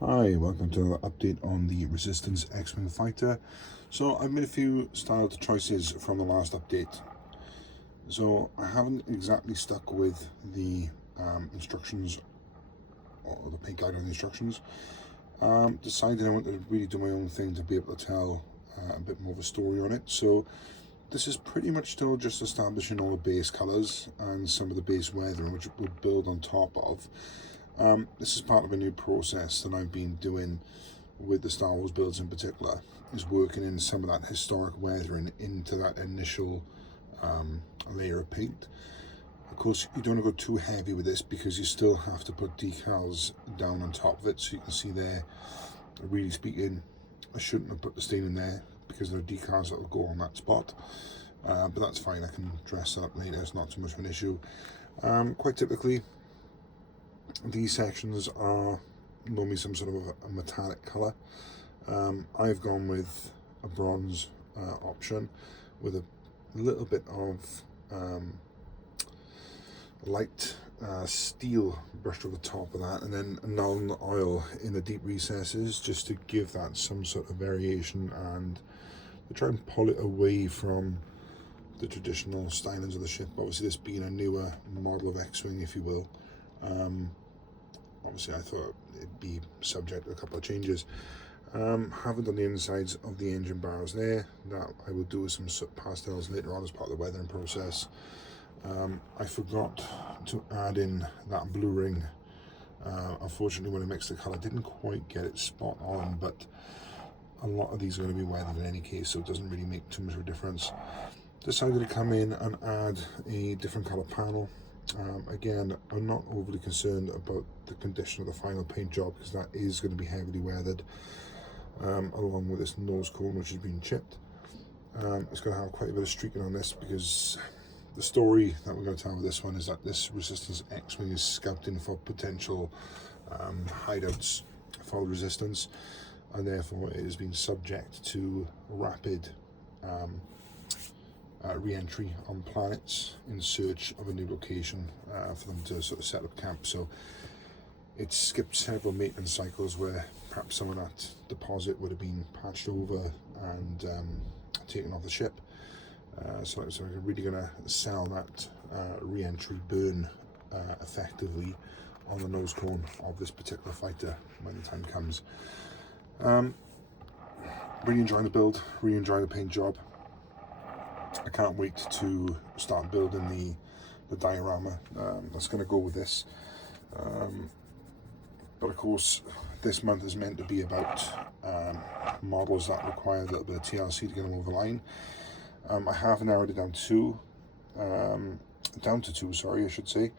Hi, welcome to another update on the Resistance X-Wing fighter. So I've made a few styled choices from the last update. So I haven't exactly stuck with the instructions or the paint guide on the instructions. Decided I wanted to really do my own thing to be able to tell a bit more of a story on it. So this is pretty much still just establishing all the base colours and some of the base weathering, which we'll build on top of. This is part of a new process that I've been doing with the Star Wars builds in particular, is working in some of that historic weathering into that initial layer of paint. Of course, you don't want to go too heavy with this because you still have to put decals down on top of it, so you can see there, really speaking, I shouldn't have put the stain in there because there are decals that will go on that spot, but that's fine, I can dress that up later, it's not too much of an issue. Quite typically, these sections are normally some sort of a metallic colour. I've gone with a bronze option with a little bit of light steel brushed over the top of that, and then Nuln oil in the deep recesses just to give that some sort of variation and to try and pull it away from the traditional stylings of the ship. Obviously, this being a newer model of X-Wing, if you will. Obviously I thought it'd be subject to a couple of changes. Haven't done the insides of the engine bars there. That I will do with some soot pastels later on as part of the weathering process. I forgot to add in that blue ring. Unfortunately, when I mixed the colour, I didn't quite get it spot on, but a lot of these are going to be weathered in any case, so it doesn't really make too much of a difference. Decided to come in and add a different colour panel. Again, I'm not overly concerned about the condition of the final paint job because that is going to be heavily weathered, along with this nose cone which has been chipped. It's going to have quite a bit of streaking on this because the story that we're going to tell with this one is that this Resistance X-Wing is scouting for potential hideouts for Resistance, and therefore it has been subject to rapid re-entry on planets in search of a new location for them to sort of set up camp. So it skipped several maintenance cycles where perhaps some of that deposit would have been patched over and taken off the ship. So we're really going to sell that re-entry burn effectively on the nose cone of this particular fighter when the time comes. Really enjoying the build, really enjoying the paint job. I can't wait to start building the diorama that's going to go with this. But of course, this month is meant to be about models that require a little bit of TLC to get them over the line. I have narrowed it down to two, sorry, I should say.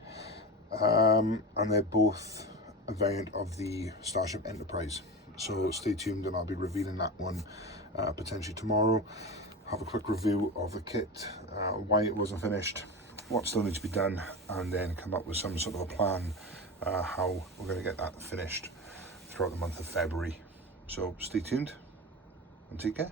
And they're both a variant of the Starship Enterprise. So stay tuned and I'll be revealing that one potentially tomorrow. Have a quick review of the kit, why it wasn't finished, what still needs to be done, and then come up with some sort of a plan how we're going to get that finished throughout the month of February. So stay tuned and take care.